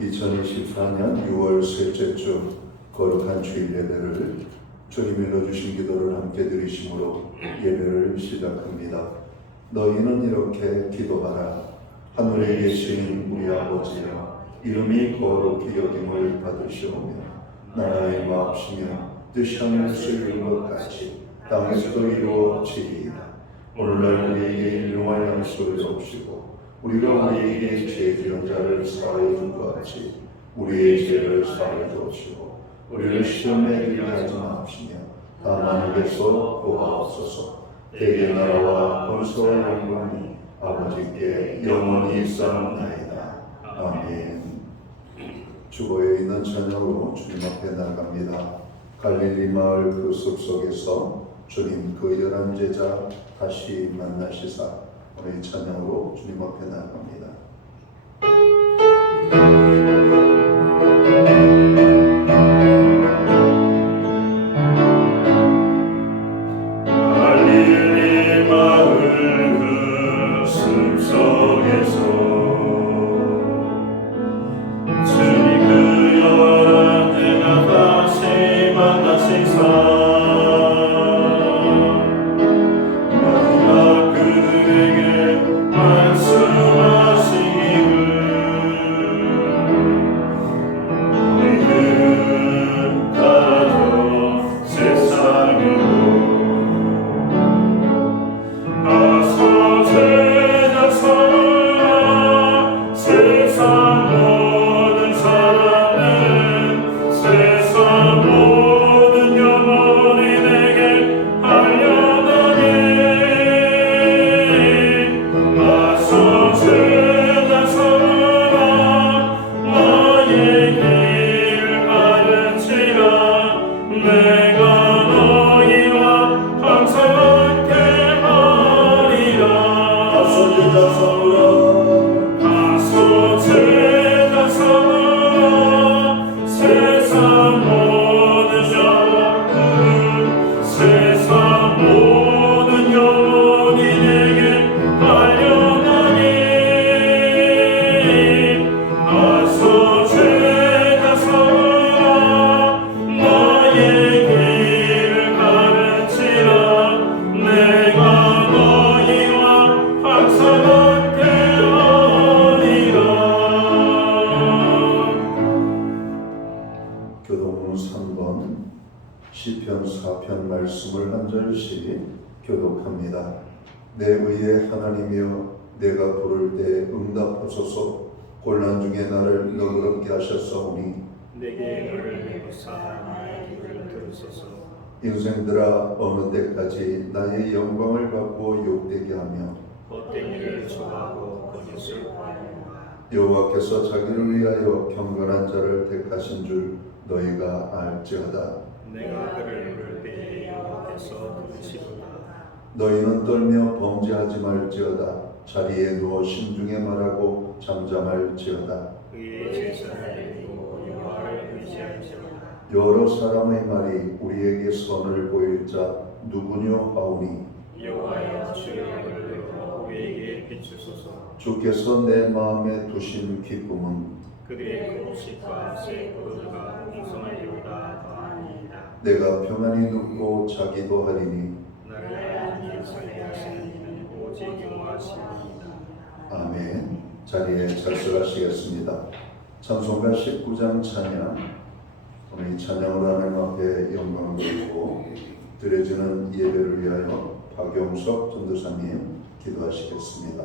2024년 6월 셋째 주 거룩한 주일 예배를 주님이 넣어주신 기도를 함께 드리심으로 예배를 시작합니다. 너희는 이렇게 기도하라. 하늘에 계신 우리 아버지여, 이름이 거룩히 여김을 받으시오며 나라의 마옵시며 뜻이 하늘에서 이룬 것 같이 땅에서도 이루어지리이다. 오늘날 우리에게 일용할 양식을 주옵시고 우리가 우리에게 죄 지은 자를 사하여 준 것 같이 우리의 죄를 사하여 주옵시고 우리를 시험에 들게 하지 마옵시며 다만 에게서 구하옵소서. 대개 나라와 권세와 영광이 아버지께 영원히 있사옵나이다. 아멘. 주보에 있는 저녁으로 주님 앞에 나갑니다. 갈릴리 마을 그 숲속에서 주님 그 11제자 다시 만나시사 오늘 찬양으로 주님 앞에 나갑니다. 갈릴리 마을 그 숲속에서 주님 그 11제자 다시 만나시사 교독문 3번 시편 4편 말씀을 한 절씩 교독합니다. 내 의의 하나님이여, 내가 부를 때 응답하소서. 곤란 중에 나를 너그럽게 하셨사오니 내게 은혜를 베푸사 나의 기도를 들으소서. 인생들아, 어느 때까지 나의 영광을 받고 욕되게 하며 헛된 일을 좋아하고 거짓을 구하느냐. 여호와께서 자기를 위하여 경건한 자를 택하신 줄 너희가 알지어다. 내가 그를 부를 때에 여호와께서 들으시도다. 너희는 떨며 범죄하지 말지어다. 자리에 누워 신중에 말하고 잠잠할지어다. 그의 제사를 드리고 여호와를 의지할지어다. 여러 사람의 말이 우리에게 선을 보일 자 누구뇨 하오니 여호와여, 주의 얼굴을 들어 우리에게 비추소서. 주께서 내 마음에 두신 기쁨은 그들의 곡식과 새 포도주가 풍성하리로다 더하니이다. 내가 평안히 눕고 자기도 하리니 나를 하나님 선대하시는 이는 오직 여호와시니이다. 아멘. 자리에 자수하시겠습니다. 찬송가 19장 찬양, 오늘 이 찬양으로 하나님 앞에 영광을 돌리고 드려지는 예배를 위하여 박용석 전도사님 기도하시겠습니다.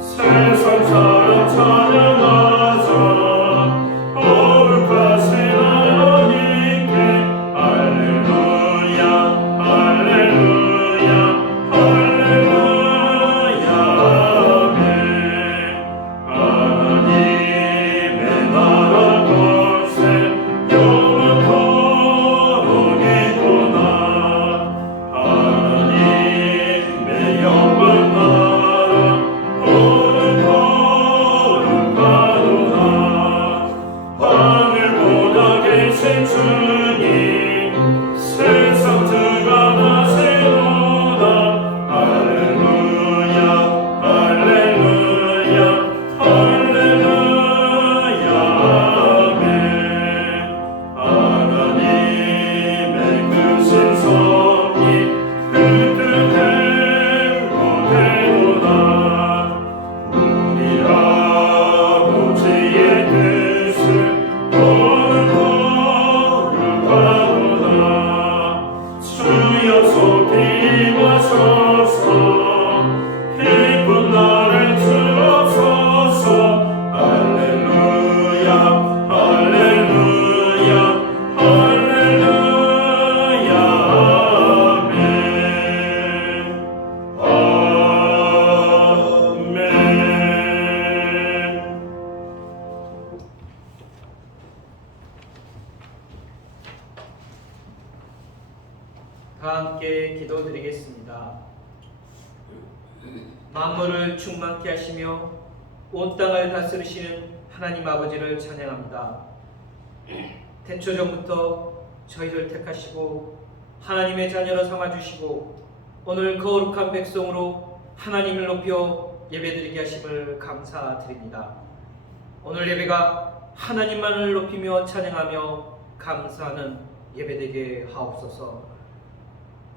세상 사람 찬양하자 거룩하신 다 함께 기도드리겠습니다. 만물을 충만케 하시며 온 땅을 다스리시는 하나님 아버지를 찬양합니다. 태초 전부터 저희를 택하시고 하나님의 자녀로 삼아주시고 오늘 거룩한 백성으로 하나님을 높여 예배드리게 하심을 감사드립니다. 오늘 예배가 하나님만을 높이며 찬양하며 감사하는 예배되게 하옵소서.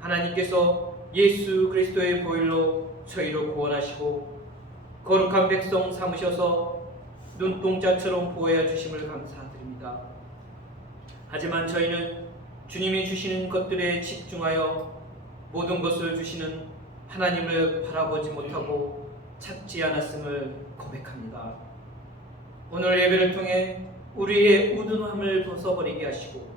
하나님께서 예수 그리스도의 보혈로 저희를 구원하시고 거룩한 백성 삼으셔서 눈동자처럼 보호해 주심을 감사드립니다. 하지만 저희는 주님이 주시는 것들에 집중하여 모든 것을 주시는 하나님을 바라보지 못하고 찾지 않았음을 고백합니다. 오늘 예배를 통해 우리의 우둔함을 벗어버리게 하시고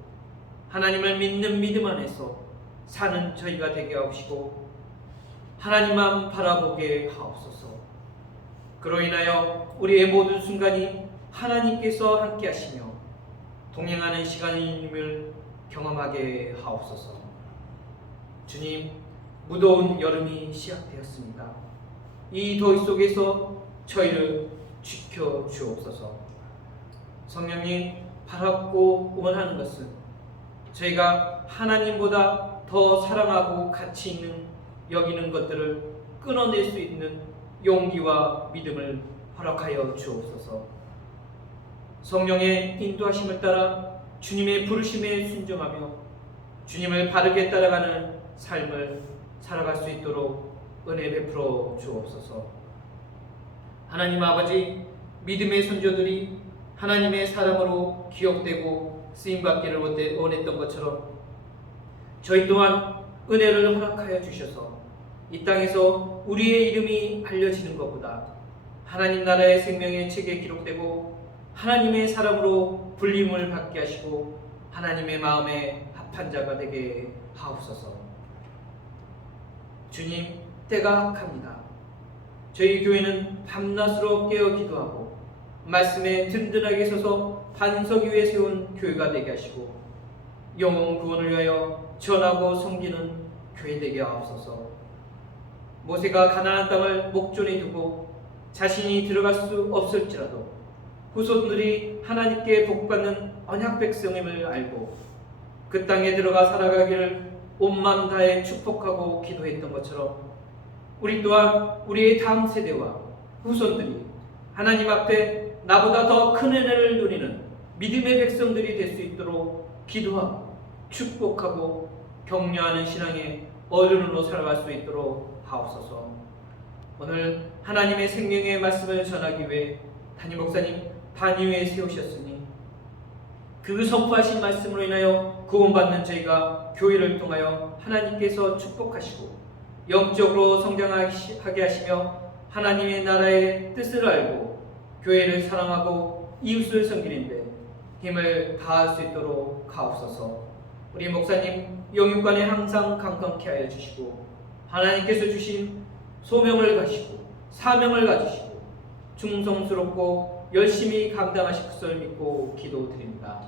하나님을 믿는 믿음 안에서 사는 저희가 되게 하옵시고 하나님만 바라보게 하옵소서. 그로 인하여 우리의 모든 순간이 하나님께서 함께 하시며 동행하는 시간임을 경험하게 하옵소서. 주님, 무더운 여름이 시작되었습니다. 이 더위 속에서 저희를 지켜 주옵소서. 성령님, 바랍고 원하는 것은 저희가 하나님보다 더 사랑하고 가치 있는 여기는 것들을 끊어낼 수 있는 용기와 믿음을 허락하여 주옵소서. 성령의 인도하심을 따라 주님의 부르심에 순종하며 주님을 바르게 따라가는 삶을 살아갈 수 있도록 은혜 베풀어 주옵소서. 하나님 아버지, 믿음의 선조들이 하나님의 사람으로 기억되고 쓰임받기를 원했던 것처럼 저희 또한 은혜를 허락하여 주셔서 이 땅에서 우리의 이름이 알려지는 것보다 하나님 나라의 생명의 책에 기록되고 하나님의 사람으로 불림을 받게 하시고 하나님의 마음에 합한 자가 되게 하옵소서. 주님, 때가 악합니다. 저희 교회는 밤낮으로 깨어 기도하고 말씀에 든든하게 서서 반석 위에 세운 교회가 되게 하시고 영혼 구원을 위하여 전하고 섬기는 교회 되게 하옵소서. 모세가 가나안 땅을 목전에 두고 자신이 들어갈 수 없을지라도 후손들이 하나님께 복받는 언약 백성임을 알고 그 땅에 들어가 살아가기를 온 마음 다해 축복하고 기도했던 것처럼 우리 또한 우리의 다음 세대와 후손들이 하나님 앞에 나보다 더 큰 은혜를 누리는 믿음의 백성들이 될 수 있도록 기도하고 축복하고 격려하는 신앙의 어른으로 살아갈 수 있도록 하옵소서. 오늘 하나님의 생명의 말씀을 전하기 위해 담임 목사님 반 위에 세우셨으니 그 선포하신 말씀으로 인하여 구원받는 저희가 교회를 통하여 하나님께서 축복하시고 영적으로 성장하게 하시며 하나님의 나라의 뜻을 알고 교회를 사랑하고 이웃을 섬기는 데 힘을 다할 수 있도록 하옵소서. 우리 목사님 영육간에 항상 강건케 하여 주시고 하나님께서 주신 소명을 가지시고 사명을 가지시고 충성스럽고 열심히 감당하실 것을 믿고 기도드립니다.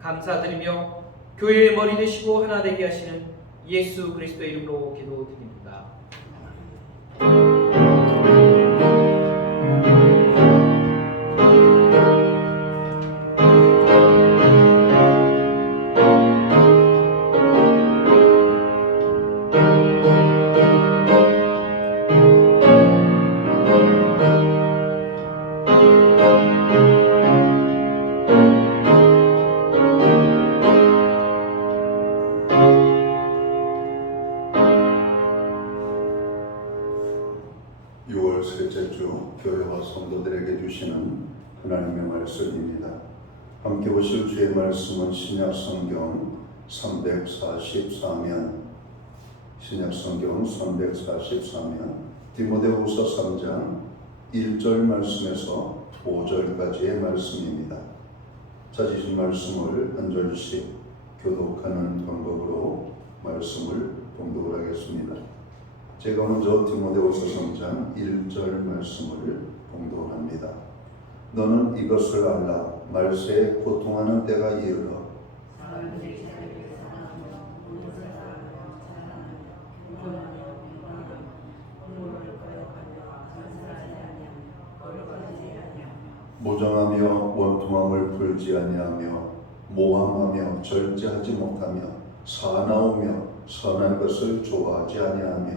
감사드리며 교회의 머리 되시고 하나 되게 하시는 예수 그리스도의 이름으로 기도드립니다. 성도들에게 주시는 하나님의 말씀입니다. 함께 보실 주의 말씀은 신약성경 344면 신약성경 344면 디모데후서 3장 1절 말씀에서 5절까지의 말씀입니다. 찾으신 말씀을 한 절씩 교독하는 방법으로 말씀을 봉독을 하겠습니다. 제가 먼저 디모데후서 3장 1절 말씀을 봉독합니다. 너는 이것을 알라. 말세에 고통하는 때가 이르러 부정하며 원통함을 풀지 아니하며 모함하며 절제하지 못하며 사나우며 선한 것을 좋아하지 아니하며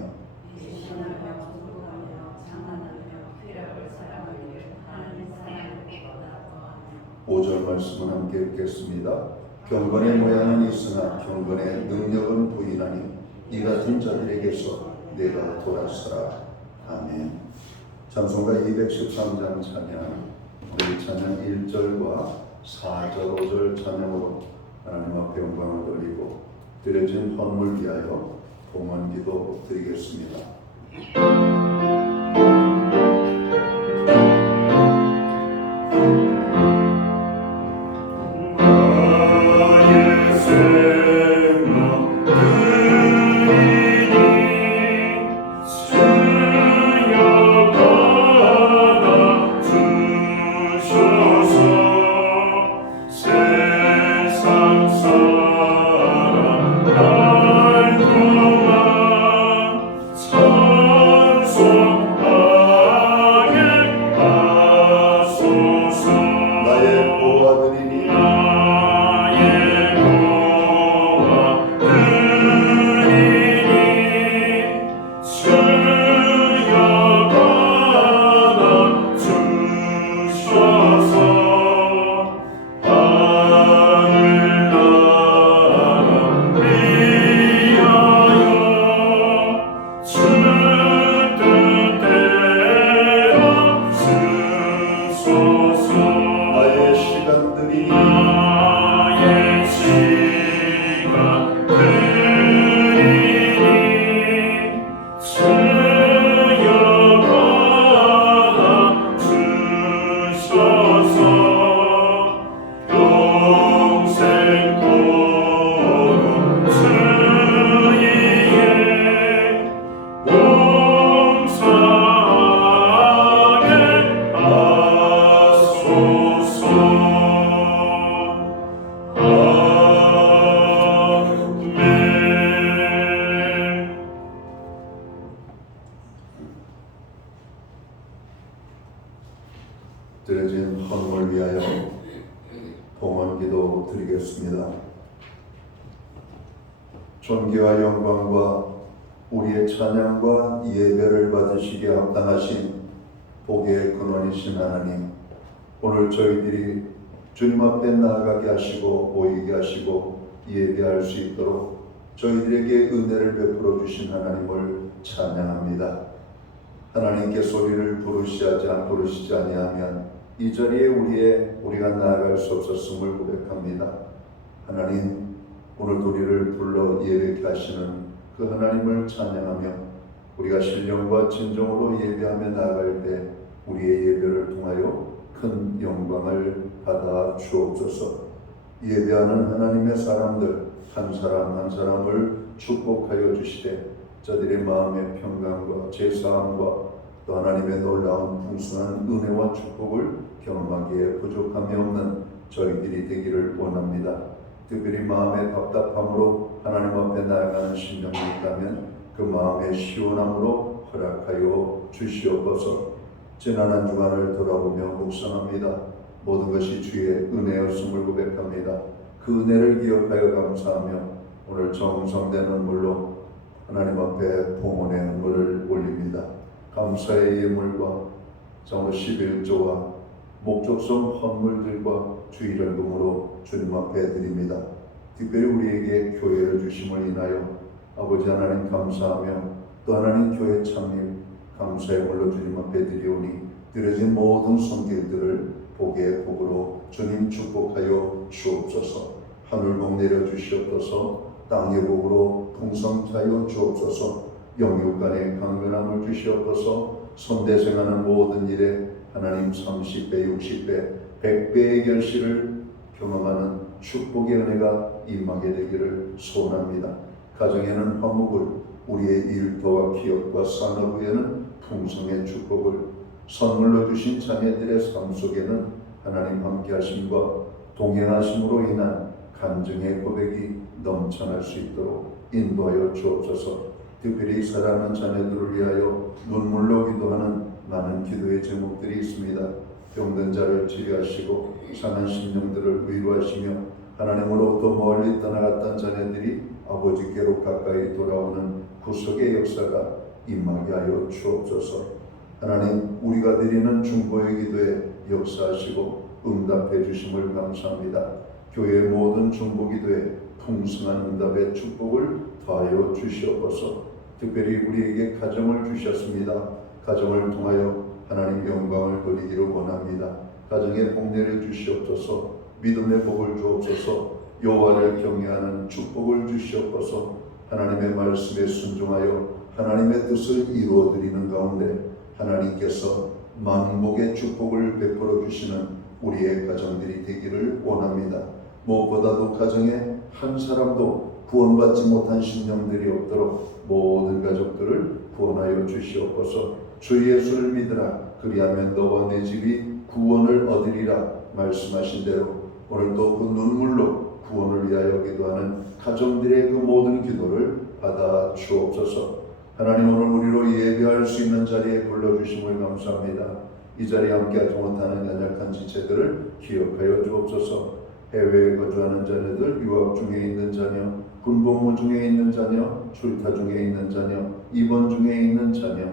신하며 조국하며 장난하며 쾌락을 사랑하기를 하나님 사랑을 거하며 5절 말씀을 함께 읽겠습니다. 경건의 모양은 있으나 경건의 능력은 부인하니 이 같은 자들에게서 내가 돌아서라. 아멘. 찬송가 213장 찬양, 우리 찬양 1절과 4절, 5절 찬양으로 하나님 앞에 영광을 돌리고 드려진 헌물 위하여 봉헌기도 드리겠습니다. 드려진 헌물 위하여 봉헌기도 드리겠습니다. 존귀와 영광과 우리의 찬양과 예배를 받으시기에 합당하신 복의 근원이신 하나님, 오늘 저희들이 주님 앞에 나아가게 하시고 모이게 하시고 예배할 수 있도록 저희들에게 은혜를 베풀어 주신 하나님을 찬양합니다. 하나님께 소리를 부르시지 아니하면 이 자리에 우리가 나아갈 수 없었음을 고백합니다. 하나님, 오늘 우리를 불러 예배케 하시는 그 하나님을 찬양하며 우리가 신령과 진정으로 예배하며 나아갈 때 우리의 예배를 통하여 큰 영광을 받아 주옵소서. 예배하는 하나님의 사람들 한 사람 한 사람을 축복하여 주시되 저들의 마음의 평강과 제사함과 또 하나님의 놀라운 풍성한 은혜와 축복을 경험하기에 부족함이 없는 저희들이 되기를 원합니다. 특별히 마음의 답답함으로 하나님 앞에 나아가는 심령이 있다면 그 마음의 시원함으로 허락하여 주시옵소서. 지난 한 주간을 돌아보며 묵상합니다. 모든 것이 주의 은혜였음을 고백합니다. 그 은혜를 기억하여 감사하며 오늘 정성된 헌물로 하나님 앞에 봉헌의 헌물을 올립니다. 감사의 예물과 정말 11조와 목적성 헌물들과 주일연금으로 주님 앞에 드립니다. 특별히 우리에게 교회를 주심을 인하여 아버지 하나님 감사하며 또 하나님 교회 창립 감사의 물로 주님 앞에 드리오니 드려진 모든 손길들을 복의 복으로 주님 축복하여 주옵소서. 하늘복 내려 주시옵소서. 땅의 복으로 풍성하여 주옵소서. 영육간의 강건함을 주시옵소서. 손대생하는 모든 일에 하나님 30배, 60배, 100배의 결실을 경험하는 축복의 은혜가 임하게 되기를 소원합니다. 가정에는 화목을, 우리의 일터와 기업과 산업에는 풍성의 축복을, 선물로 주신 자녀들의 삶 속에는 하나님 함께 하심과 동행하심으로 인한 간증의 고백이 넘쳐날 수 있도록 인도하여 주옵소서. 특별히 사랑하는 자녀들을 위하여 눈물로 기도하는 많은 기도의 제목들이 있습니다. 병든 자를 치료하시고 상한 심령들을 위로하시며 하나님으로부터 멀리 떠나갔던 자네들이 아버지께로 가까이 돌아오는 구속의 역사가 임하게 하여 주옵소서. 하나님, 우리가 드리는 중보의 기도에 역사하시고 응답해 주심을 감사합니다. 교회의 모든 중보 기도에 풍성한 응답의 축복을 더하여 주시옵소서. 특별히 우리에게 가정을 주셨습니다. 가정을 통하여 하나님 영광을 돌리기를 원합니다. 가정에 복내려 주시옵소서. 믿음의 복을 주옵소서. 여호와를 경외하는 축복을 주시옵소서. 하나님의 말씀에 순종하여 하나님의 뜻을 이루어드리는 가운데 하나님께서 만복의 축복을 베풀어 주시는 우리의 가정들이 되기를 원합니다. 무엇보다도 가정에 한 사람도 구원받지 못한 심령들이 없도록 모든 가족들을 구원하여 주시옵소서. 주 예수를 믿으라. 그리하면 너와 내 집이 구원을 얻으리라 말씀하신 대로 오늘도 그 눈물로 구원을 위하여 기도하는 가정들의 그 모든 기도를 받아 주옵소서. 하나님, 오늘 우리로 예배할 수 있는 자리에 불러주심을 감사합니다. 이 자리에 함께하지 못하는 연약한 지체들을 기억하여 주옵소서. 해외에 거주하는 자녀들, 유학 중에 있는 자녀, 군복무 중에 있는 자녀, 출타 중에 있는 자녀, 입원 중에 있는 자녀,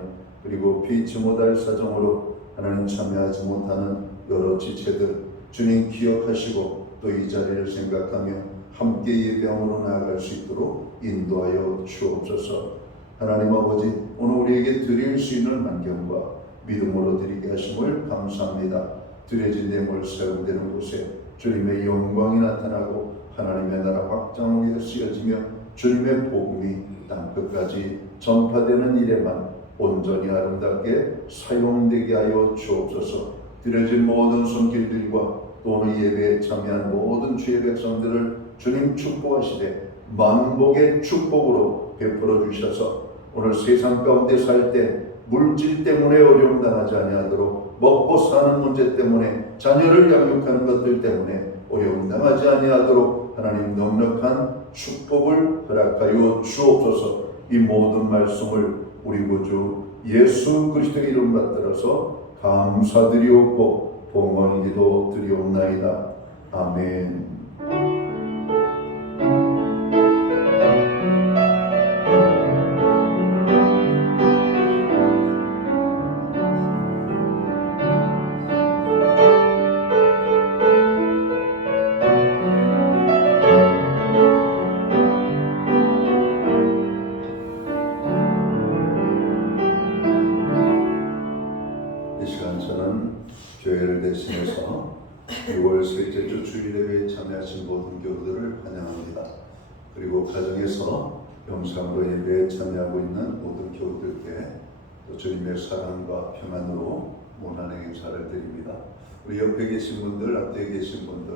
그리고 피치 못할 사정으로 하나님 참여하지 못하는 여러 지체들 주님 기억하시고 또 이 자리를 생각하며 함께 예배함으로 나아갈 수 있도록 인도하여 주옵소서. 하나님 아버지, 오늘 우리에게 드릴 수 있는 환경과 믿음으로 드리게 하심을 감사합니다. 드려진 내물 사용되는 곳에 주님의 영광이 나타나고 하나님의 나라 확장을 위해 쓰여지며 주님의 복음이 땅끝까지 전파되는 일에만 온전히 아름답게 사용되게 하여 주옵소서. 드려진 모든 손길들과 또 오늘 예배에 참여한 모든 주의 백성들을 주님 축복하시되 만복의 축복으로 베풀어 주셔서 오늘 세상 가운데 살 때 물질 때문에 어려움 당하지 아니하도록 먹고 사는 문제 때문에 자녀를 양육하는 것들 때문에 어려움 당하지 아니하도록 하나님 넉넉한 축복을 허락하여 주옵소서. 이 모든 말씀을 우리 구주 예수 그리스도의 이름 받들어서 감사드리옵고 봉헌기도 드리옵나이다. 아멘. 이 시간 저는 교회를 대신해서 6월 셋째 주 주일 예배에 참여하신 모든 교우들을 환영합니다. 그리고 가정에서 영상으로 예배에 참여하고 있는 모든 교우들께 또 주님의 사랑과 평안으로 문안의 인사를 드립니다. 우리 옆에 계신 분들, 앞뒤에 계신 분들,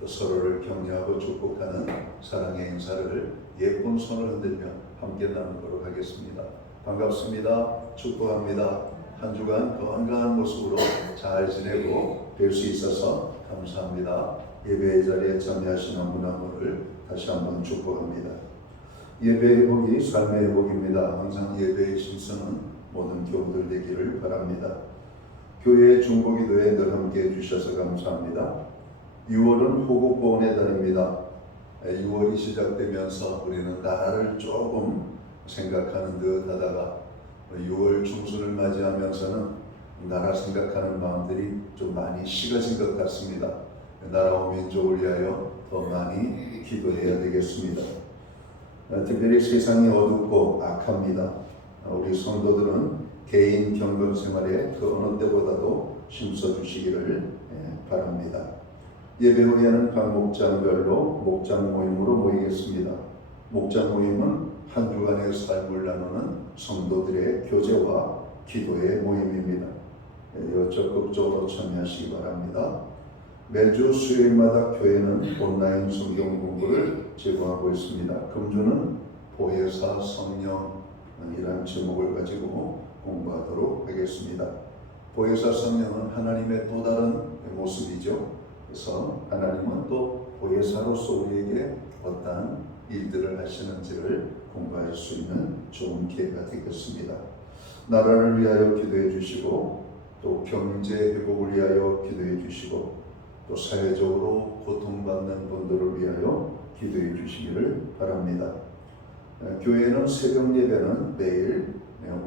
또 서로를 격려하고 축복하는 사랑의 인사를 예쁜 손을 흔들며 함께 나누도록 하겠습니다. 반갑습니다. 축복합니다. 한 주간 건강한 모습으로 잘 지내고 뵐 수 있어서 감사합니다. 예배의 자리에 참여하신 한 분 한 분을 다시 한번 축복합니다. 예배의 회복이 삶의 회복입니다. 항상 예배에 힘쓰는 모든 교우들 되기를 바랍니다. 교회의 중보기도에 늘 함께 해주셔서 감사합니다. 6월은 호국보훈의 달입니다. 6월이 시작되면서 우리는 나라를 조금 생각하는 듯 하다가 6월 중순을 맞이하면서는 나라 생각하는 마음들이 좀 많이 식어진 것 같습니다. 나라와 민족을 위하여 더 많이 기도해야 되겠습니다. 특별히 세상이 어둡고 악합니다. 우리 성도들은 개인 경건 생활에 그 어느 때보다도 힘써 주시기를 바랍니다. 예배 후에는 각 목장별로 목장 모임으로 모이겠습니다. 목장 모임은 한 주간의 삶을 나누는 성도들의 교제와 기도의 모임입니다. 적극적으로 참여하시기 바랍니다. 매주 수요일마다 교회는 온라인 성경 공부를 제공하고 있습니다. 금주는 보혜사 성령이라는 제목을 가지고 공부하도록 하겠습니다. 보혜사 성령은 하나님의 또 다른 모습이죠. 그래서 하나님은 또 보혜사로서 우리에게 어떠한 일들을 하시는지를 공부할 수 있는 좋은 기회가 되겠습니다. 나라를 위하여 기도해 주시고 또 경제 회복을 위하여 기도해 주시고 또 사회적으로 고통받는 분들을 위하여 기도해 주시기를 바랍니다. 교회는 새벽 예배는 매일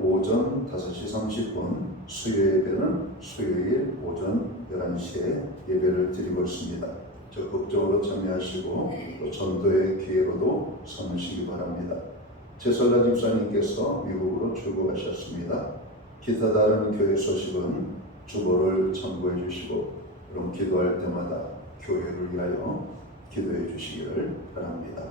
오전 5시 30분, 수요 예배는 수요일 오전 11시에 예배를 드리고 있습니다. 적극적으로 참여하시고 또 전도의 기회로도 삼으시기 바랍니다. 최설라 집사님께서 미국으로 출국하셨습니다. 기타 다른 교회 소식은 주보를 참고해 주시고 그럼 기도할 때마다 교회를 위하여 기도해 주시기를 바랍니다.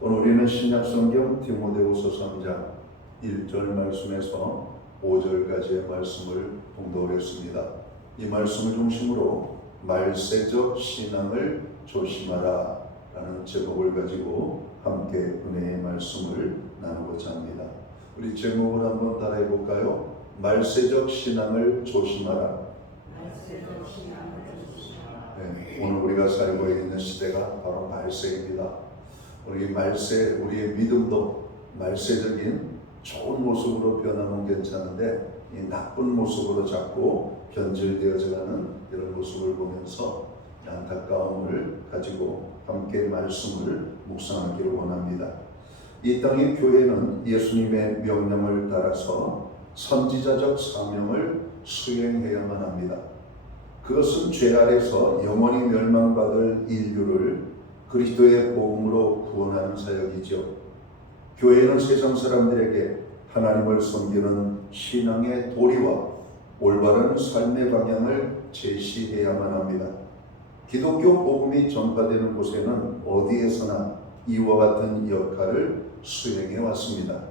오늘 우리는 신약성경 디모데후서 3장 1절 말씀에서 5절까지의 말씀을 봉독했습니다. 이 말씀을 중심으로 말세적 신앙을 조심하라 라는 제목을 가지고 함께 은혜의 말씀을 나누고자 합니다. 우리 제목을 한번 따라해 볼까요? 말세적 신앙을 조심하라. 네, 오늘 우리가 살고 있는 시대가 바로 말세입니다. 우리 말세, 우리의 믿음도 말세적인 좋은 모습으로 변하면 괜찮은데 이 나쁜 모습으로 자꾸 변질되어져가는 이런 모습을 보면서 안타까움을 가지고 함께 말씀을 묵상하기를 원합니다. 이 땅의 교회는 예수님의 명령을 따라서 선지자적 사명을 수행해야만 합니다. 그것은 죄 아래서 영원히 멸망받을 인류를 그리스도의 복음으로 구원하는 사역이죠. 교회는 세상 사람들에게 하나님을 섬기는 신앙의 도리와 올바른 삶의 방향을 제시해야만 합니다. 기독교 복음이 전파되는 곳에는 어디에서나 이와 같은 역할을 수행해 왔습니다.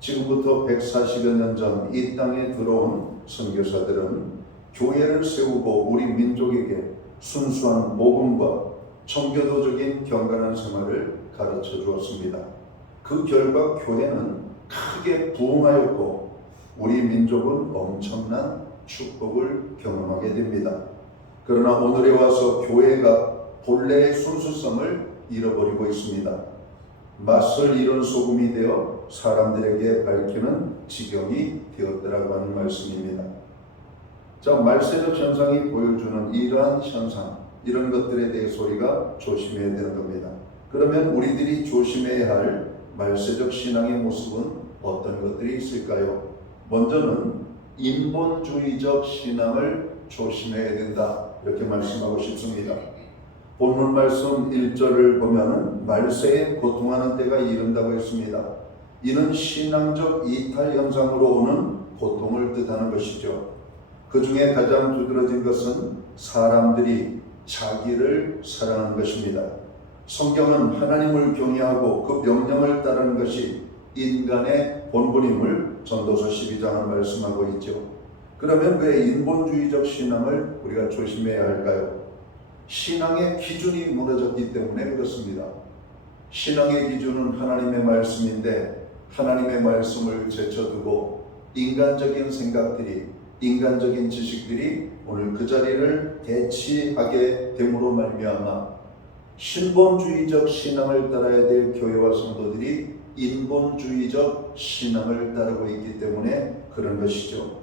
지금부터 140여 년 전 이 땅에 들어온 선교사들은 교회를 세우고 우리 민족에게 순수한 복음과 청교도적인 경건한 생활을 가르쳐 주었습니다. 그 결과 교회는 크게 부흥하였고 우리 민족은 엄청난 축복을 경험하게 됩니다. 그러나 오늘에 와서 교회가 본래의 순수성을 잃어버리고 있습니다. 맛을 잃은 소금이 되어 사람들에게 밝히는 지경이 되었더라고 하는 말씀입니다. 자, 말세적 현상이 보여주는 이러한 현상, 이런 것들에 대해서 우리가 조심해야 되는 겁니다. 그러면 우리들이 조심해야 할 말세적 신앙의 모습은 어떤 것들이 있을까요? 먼저는 인본주의적 신앙을 조심해야 된다, 이렇게 말씀하고 싶습니다. 본문 말씀 1절을 보면 말세에 고통하는 때가 이른다고 했습니다. 이는 신앙적 이탈 현상으로 오는 고통을 뜻하는 것이죠. 그 중에 가장 두드러진 것은 사람들이 자기를 사랑하는 것입니다. 성경은 하나님을 경외하고 그 명령을 따르는 것이 인간의 본분임을 전도서 12장은 말씀하고 있죠. 그러면 왜 인본주의적 신앙을 우리가 조심해야 할까요? 신앙의 기준이 무너졌기 때문에 그렇습니다. 신앙의 기준은 하나님의 말씀인데 하나님의 말씀을 제쳐두고 인간적인 생각들이, 인간적인 지식들이 오늘 그 자리를 대치하게 됨으로 말미암아 신본주의적 신앙을 따라야 될 교회와 성도들이 인본주의적 신앙을 따르고 있기 때문에 그런 것이죠.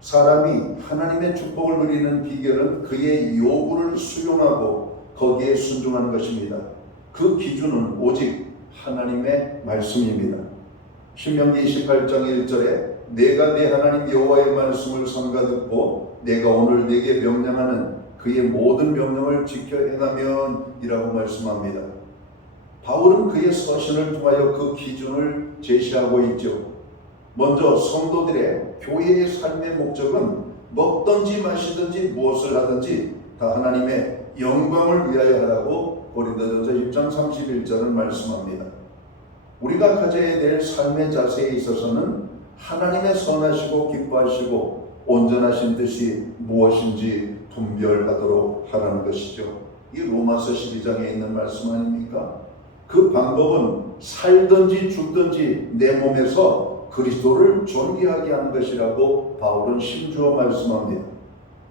사람이 하나님의 축복을 누리는 비결은 그의 요구를 수용하고 거기에 순종하는 것입니다. 그 기준은 오직 하나님의 말씀입니다. 신명기 28장 1절에 내가 내 하나님 여호와의 말씀을 삼가 듣고 내가 오늘 내게 명령하는 그의 모든 명령을 지켜 행하면 이라고 말씀합니다. 바울은 그의 서신을 통하여 그 기준을 제시하고 있죠. 먼저 성도들의 교회의 삶의 목적은 먹든지 마시든지 무엇을 하든지 다 하나님의 영광을 위하여 하라고 고린도전서 10장 31절은 말씀합니다. 우리가 가져야 될 삶의 자세에 있어서는 하나님의 선하시고 기뻐하시고 온전하신 뜻이 무엇인지 분별하도록 하라는 것이죠. 이 로마서 12장에 있는 말씀 아닙니까? 그 방법은 살든지 죽든지 내 몸에서 그리스도를 존귀하게 하는 것이라고 바울은 심주어 말씀합니다.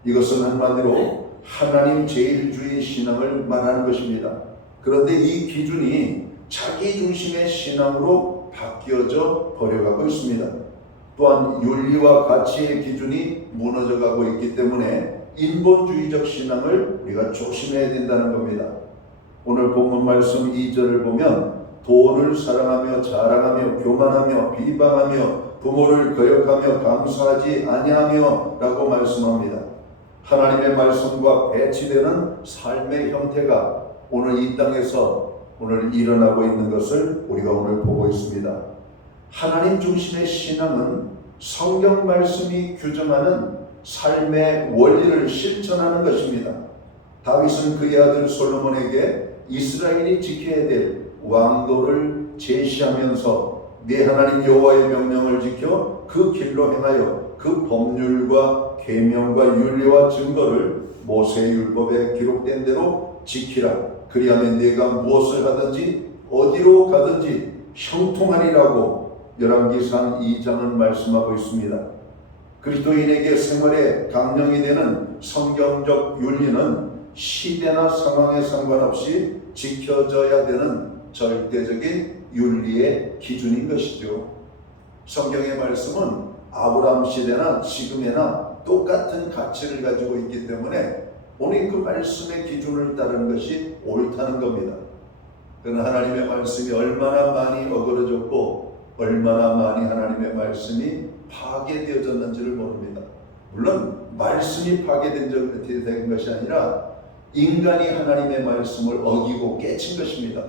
이것은 한마디로 하나님 제일주의 신앙을 말하는 것입니다. 그런데 이 기준이 자기 중심의 신앙으로 바뀌어져 버려가고 있습니다. 또한 윤리와 가치의 기준이 무너져가고 있기 때문에 인본주의적 신앙을 우리가 조심해야 된다는 겁니다. 오늘 본문 말씀 2절을 보면 돈을 사랑하며 자랑하며 교만하며 비방하며 부모를 거역하며 감사하지 아니하며 라고 말씀합니다. 하나님의 말씀과 배치되는 삶의 형태가 오늘 이 땅에서 오늘 일어나고 있는 것을 우리가 오늘 보고 있습니다. 하나님 중심의 신앙은 성경 말씀이 규정하는 삶의 원리를 실천하는 것입니다. 다윗은 그의 아들 솔로몬에게 이스라엘이 지켜야 될 왕도를 제시하면서 네 하나님 여호와의 명령을 지켜 그 길로 행하여 그 법률과 계명과 율례와 증거를 모세의 율법에 기록된 대로 지키라. 그리하면 네가 무엇을 하든지 어디로 가든지 형통하리라고 열왕기상 2장은 말씀하고 있습니다. 그리스도인에게 생활의 강령이 되는 성경적 윤리는 시대나 상황에 상관없이 지켜져야 되는 절대적인 윤리의 기준인 것이죠. 성경의 말씀은 아브라함 시대나 지금에나 똑같은 가치를 가지고 있기 때문에 오늘 그 말씀의 기준을 따르는 것이 옳다는 겁니다. 그러나 하나님의 말씀이 얼마나 많이 어그러졌고 얼마나 많이 하나님의 말씀이 파괴되어졌는지를 모릅니다. 물론 말씀이 파괴된 것이 아니라 인간이 하나님의 말씀을 어기고 깨친 것입니다.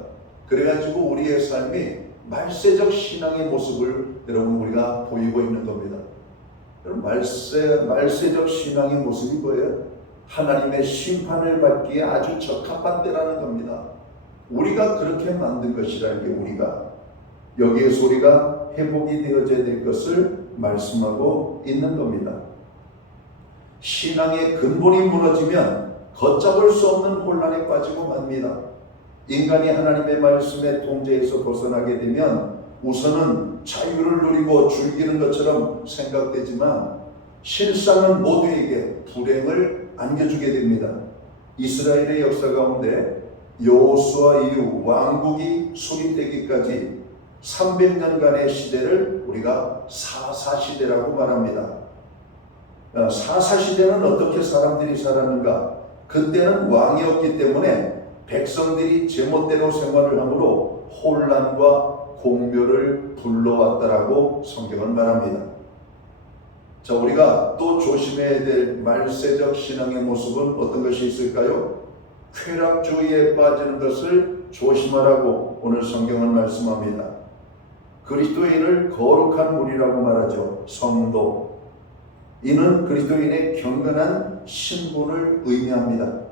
그래가지고 우리의 삶이 말세적 신앙의 모습을 여러분 우리가 보이고 있는 겁니다. 여러분 말세적 신앙의 모습이 뭐예요? 하나님의 심판을 받기에 아주 적합한 때라는 겁니다. 우리가 그렇게 만든 것이라는 게 우리가 여기에서 우리가 회복이 되어져야 될 것을 말씀하고 있는 겁니다. 신앙의 근본이 무너지면 걷잡을 수 없는 혼란에 빠지고 맙니다. 인간이 하나님의 말씀의 통제에서 벗어나게 되면 우선은 자유를 누리고 즐기는 것처럼 생각되지만 실상은 모두에게 불행을 안겨주게 됩니다. 이스라엘의 역사 가운데 여호수아 이후 왕국이 수립되기까지 300년간의 시대를 우리가 사사시대라고 말합니다. 사사시대는 어떻게 사람들이 살았는가? 그때는 왕이 없기 때문에 백성들이 제멋대로 생활을 하므로 혼란과 공멸을 불러왔다라고 성경은 말합니다. 자, 우리가 또 조심해야 될 말세적 신앙의 모습은 어떤 것이 있을까요? 쾌락주의에 빠지는 것을 조심하라고 오늘 성경은 말씀합니다. 그리스도인을 거룩한 무리라고 말하죠. 성도. 이는 그리스도인의 경건한 신분을 의미합니다.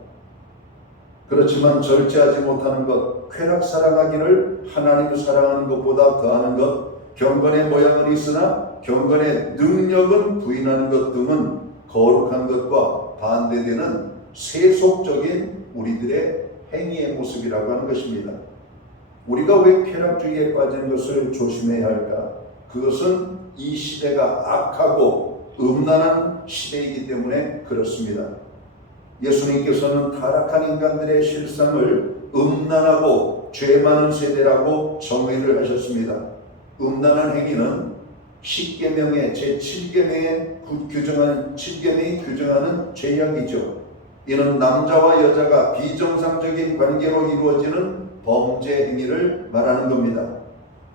그렇지만 절제하지 못하는 것, 쾌락 사랑하기를 하나님을 사랑하는 것보다 더하는 것, 경건의 모양은 있으나 경건의 능력은 부인하는 것 등은 거룩한 것과 반대되는 세속적인 우리들의 행위의 모습이라고 하는 것입니다. 우리가 왜 쾌락주의에 빠지는 것을 조심해야 할까? 그것은 이 시대가 악하고 음란한 시대이기 때문에 그렇습니다. 예수님께서는 타락한 인간들의 실상을 음란하고 죄 많은 세대라고 정의를 하셨습니다. 음란한 행위는 10계명의 제7계명에 규정하는 죄악이죠. 이는 남자와 여자가 비정상적인 관계로 이루어지는 범죄 행위를 말하는 겁니다.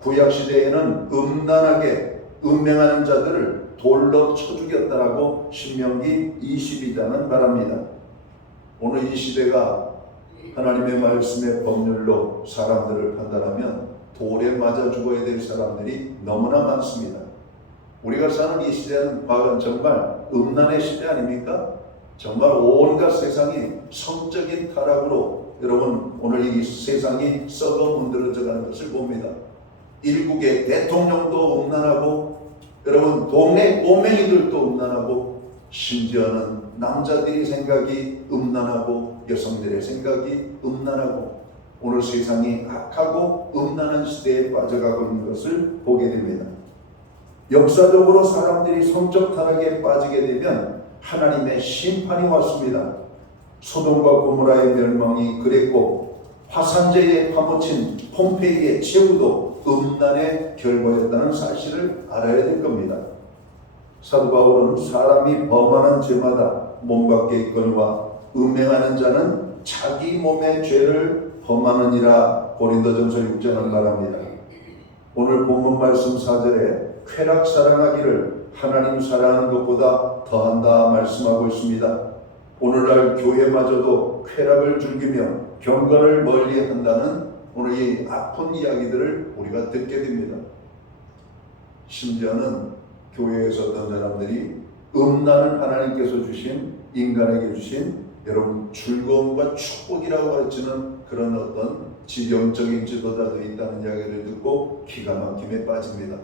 구약시대에는 음란하게 음행하는 자들을 돌로 쳐 죽였다라고 신명기 22장은 말합니다. 오늘 이 시대가 하나님의 말씀의 법률로 사람들을 판단하면 돌에 맞아 죽어야 될 사람들이 너무나 많습니다. 우리가 사는 이 시대는 과거 정말 음란의 시대 아닙니까? 정말 온갖 세상이 성적인 타락으로 여러분 오늘 이 세상이 썩어 문드러져 가는 것을 봅니다. 일국의 대통령도 음란하고 여러분 동네 꼬맹이들도 음란하고 심지어는 남자들의 생각이 음란하고 여성들의 생각이 음란하고 오늘 세상이 악하고 음란한 시대에 빠져가고 있는 것을 보게 됩니다. 역사적으로 사람들이 성적 타락에 빠지게 되면 하나님의 심판이 왔습니다. 소돔과 고모라의 멸망이 그랬고 화산재에 파묻힌 폼페이의 최후도 음란의 결과였다는 사실을 알아야 될 겁니다. 사도 바울은 사람이 범하는 죄마다 몸 밖에 있거니와 음행하는 자는 자기 몸의 죄를 범하느니라. 고린도전서 6장을 말합니다. 오늘 본문 말씀 4절에 쾌락 사랑하기를 하나님 사랑하는 것보다 더한다 말씀하고 있습니다. 오늘날 교회마저도 쾌락을 즐기며 경건을 멀리한다는 오늘 이 아픈 이야기들을 우리가 듣게 됩니다. 심지어는 교회에서 어떤 사람들이 음란은 하나님께서 주신, 인간에게 주신 여러분 즐거움과 축복이라고 가르치는 그런 어떤 지령적인 지도자도 있다는 이야기를 듣고 기가 막힘에 빠집니다.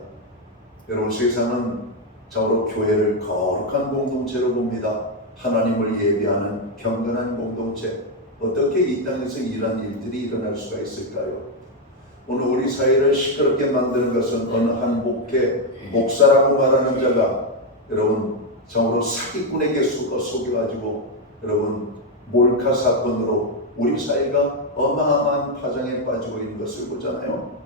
여러분, 세상은 자고로 교회를 거룩한 공동체로 봅니다. 하나님을 예배하는 경건한 공동체. 어떻게 이 땅에서 이런 일들이 일어날 수가 있을까요? 오늘 우리 사회를 시끄럽게 만드는 것은 어느 한 목사라고 말하는 자가 여러분 정으로 사기꾼에게 속여가지고 여러분 몰카 사건으로 우리 사회가 어마어마한 파장에 빠지고 있는 것을 보잖아요.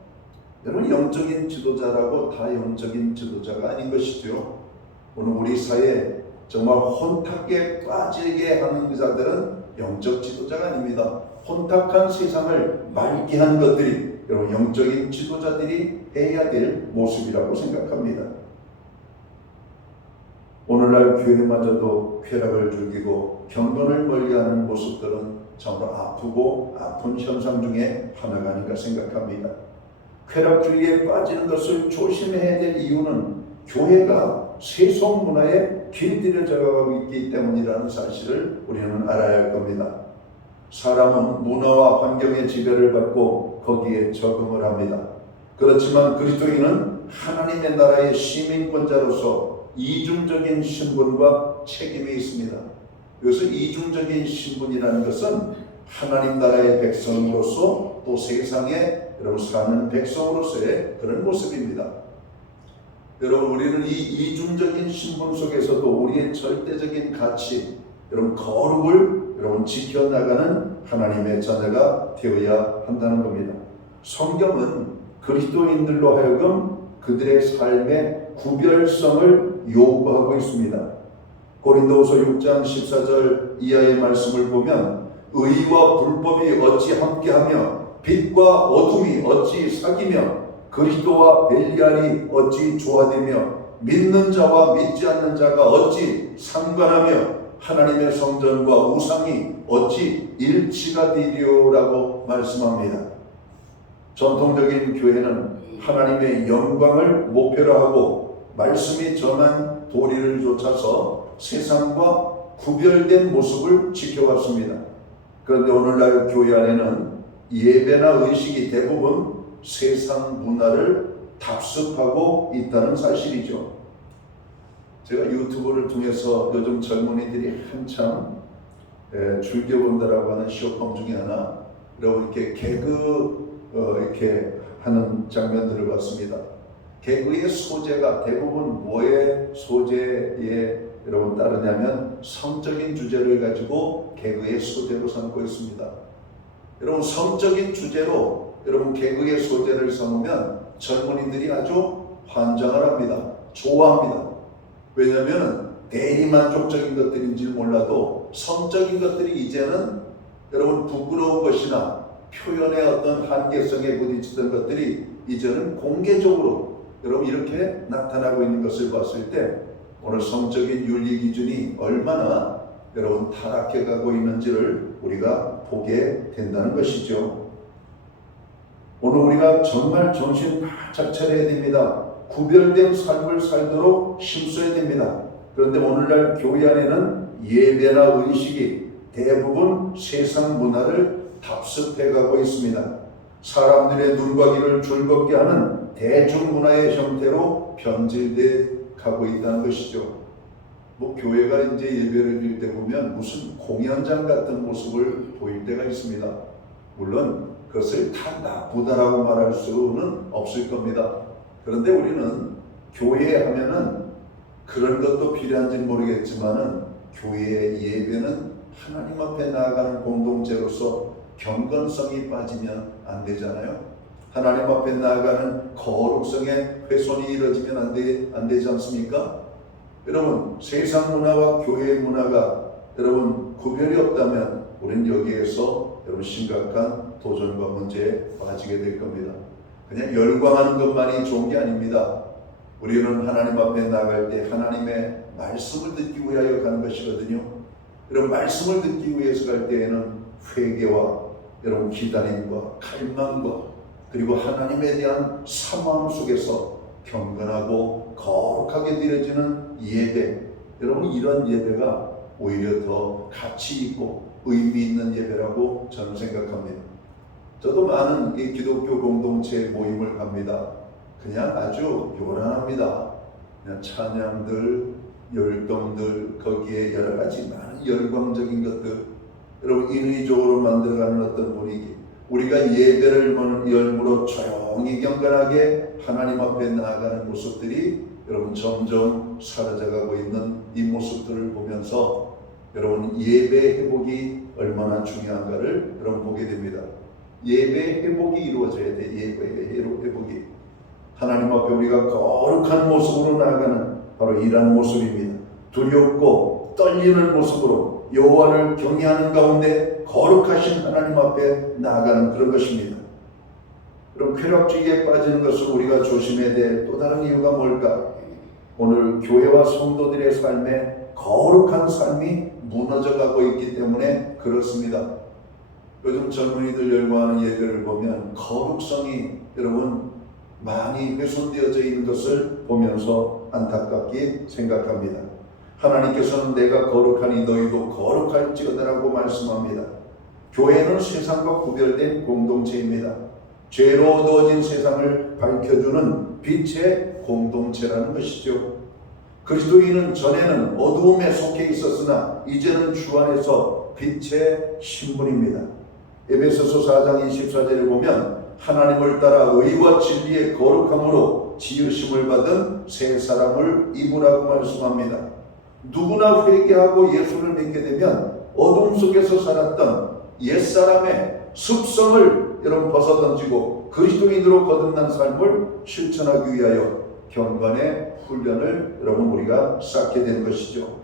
여러분, 영적인 지도자라고 다 영적인 지도자가 아닌 것이죠. 오늘 우리 사회에 정말 혼탁에 빠지게 하는 자들은 영적 지도자가 아닙니다. 혼탁한 세상을 맑게 하는 것들이 여러분 영적인 지도자들이 해야 될 모습이라고 생각합니다. 오늘날 교회마저도 쾌락을 즐기고 경건을 멀리하는 모습들은 정말 아프고 아픈 현상 중에 하나가 아닌가 생각합니다. 쾌락주의에 빠지는 것을 조심해야 될 이유는 교회가 세속 문화에 길들여져 가고 있기 때문이라는 사실을 우리는 알아야 할 겁니다. 사람은 문화와 환경의 지배를 받고 거기에 적응을 합니다. 그렇지만 그리스도인은 하나님의 나라의 시민권자로서 이중적인 신분과 책임이 있습니다. 여기서 이중적인 신분이라는 것은 하나님 나라의 백성으로서 또 세상에 여러분 사는 백성으로서의 그런 모습입니다. 여러분, 우리는 이 이중적인 신분 속에서도 우리의 절대적인 가치, 여러분 거룩을 여러분 지켜나가는 하나님의 자녀가 되어야 한다는 겁니다. 성경은 그리스도인들로 하여금 그들의 삶의 구별성을 요구하고 있습니다. 고린도후서 6장 14절 이하의 말씀을 보면 의와 불법이 어찌 함께하며 빛과 어둠이 어찌 사귀며 그리스도와 벨리알이 어찌 조화되며 믿는 자와 믿지 않는 자가 어찌 상관하며 하나님의 성전과 우상이 어찌 일치가 되리오라고 말씀합니다. 전통적인 교회는 하나님의 영광을 목표로 하고 말씀이 전한 도리를 좇아서 세상과 구별된 모습을 지켜왔습니다. 그런데 오늘날 교회 안에는 예배나 의식이 대부분 세상 문화를 답습하고 있다는 사실이죠. 제가 유튜브를 통해서 요즘 젊은이들이 한참 즐겨본다라고 하는 쇼폼 중에 하나, 여러분 이렇게 개그 이렇게 하는 장면들을 봤습니다. 개그의 소재가 대부분 뭐의 소재에 여러분 따르냐면 성적인 주제를 가지고 개그의 소재로 삼고 있습니다. 여러분, 성적인 주제로 여러분 개그의 소재를 삼으면 젊은이들이 아주 환장을 합니다. 좋아합니다. 왜냐하면 대리만족적인 것들인지 몰라도 성적인 것들이 이제는 여러분 부끄러운 것이나 표현의 어떤 한계성에 부딪히던 것들이 이제는 공개적으로 여러분 이렇게 나타나고 있는 것을 봤을 때 오늘 성적인 윤리 기준이 얼마나 여러분 타락해 가고 있는지를 우리가 보게 된다는 것이죠. 오늘 우리가 정말 정신 바짝 차려야 됩니다. 구별된 삶을 살도록 힘써야 됩니다. 그런데 오늘날 교회 안에는 예배나 의식이 대부분 세상 문화를 답습해가고 있습니다. 사람들의 눈과 귀를 즐겁게 하는 대중문화의 형태로 변질돼 가고 있다는 것이죠. 교회가 이제 예배를 드릴 때 보면 무슨 공연장 같은 모습을 보일 때가 있습니다. 물론 그것을 다 나쁘다라고 말할 수는 없을 겁니다. 그런데 우리는 교회에 하면은 그런 것도 필요한지는 모르겠지만은 교회의 예배는 하나님 앞에 나아가는 공동체로서 경건성이 빠지면 안 되잖아요. 하나님 앞에 나아가는 거룩성의 훼손이 이루어지면 안 되지 않습니까? 여러분 세상 문화와 교회 문화가 여러분 구별이 없다면 우리는 여기에서 여러분 심각한 도전과 문제에 빠지게 될 겁니다. 그냥 열광하는 것만이 좋은 게 아닙니다. 우리는 하나님 앞에 나갈 때 하나님의 말씀을 듣기 위하여 가는 것이거든요. 여러분 말씀을 듣기 위해서 갈 때에는 회개와 여러분 기다림과 갈망과 그리고 하나님에 대한 사모함 속에서 경건하고 거룩하게 드려지는 예배, 여러분 이런 예배가 오히려 더 가치 있고 의미 있는 예배라고 저는 생각합니다. 저도 많은 이 기독교 공동체 모임을 갑니다. 그냥 아주 요란합니다. 그냥 찬양들, 열동들, 거기에 여러 가지 많은 열광적인 것들, 여러분 인위적으로 만들어가는 어떤 분위기, 우리가 예배를 열무로 조용히 경건하게 하나님 앞에 나아가는 모습들이 여러분 점점 사라져가고 있는 이 모습들을 보면서 여러분 예배 회복이 얼마나 중요한가를 여러분 보게 됩니다. 예배 회복이 이루어져야 돼. 예배 회복이 하나님 앞에 우리가 거룩한 모습으로 나아가는 바로 이러한 모습입니다. 두렵고 떨리는 모습으로 여호와를 경외하는 가운데 거룩하신 하나님 앞에 나아가는 그런 것입니다. 그럼 쾌락주의에 빠지는 것을 우리가 조심해야 될 또 다른 이유가 뭘까? 오늘 교회와 성도들의 삶에 거룩한 삶이 무너져가고 있기 때문에 그렇습니다. 요즘 젊은이들 열광하는 예배를 보면 거룩성이 여러분 많이 훼손되어져 있는 것을 보면서 안타깝게 생각합니다. 하나님께서는 내가 거룩하니 너희도 거룩할지어다라고 말씀합니다. 교회는 세상과 구별된 공동체입니다. 죄로 어두워진 세상을 밝혀주는 빛의 공동체라는 것이죠. 그리스도인은 전에는 어두움에 속해 있었으나 이제는 주 안에서 빛의 신분입니다. 에베소서 4장 24절에 보면 하나님을 따라 의와 진리의 거룩함으로 지으심을 받은 새 사람을 입으라고 말씀합니다. 누구나 회개하고 예수를 믿게 되면 어둠 속에서 살았던 옛사람의 습성을 여러분 벗어던지고 그리스도인으로 거듭난 삶을 실천하기 위하여 경건의 훈련을 여러분 우리가 쌓게 된 것이죠.